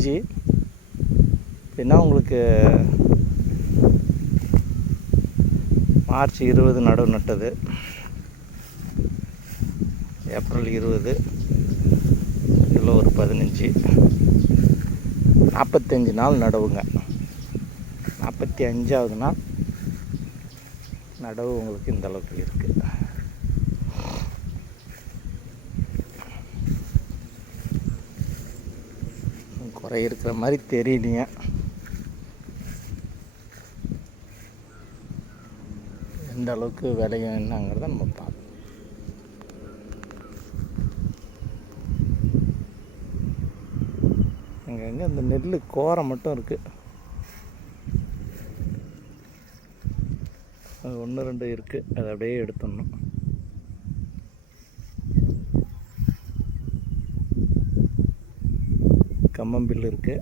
45. அப்படின்னா உங்களுக்கு மார்ச் 20 நடவு நட்டது, ஏப்ரல் 20, இதில் ஒரு 15, 45 நாள் நடவுங்க. 45ஆவது நாள் நடவு உங்களுக்கு இந்த அளவுக்கு இருக்குது. குறை இருக்கிற மாதிரி தெரியலைங்க. எந்த அளவுக்கு விளையும் என்னங்கிறத நம்ம பார்ப்போம். அங்கங்கே இந்த நெல் கோரை மட்டும் இருக்குது, அது 1 2 இருக்குது, அதை அப்படியே எடுத்துடணும். கம்மம்பில் இருக்குது.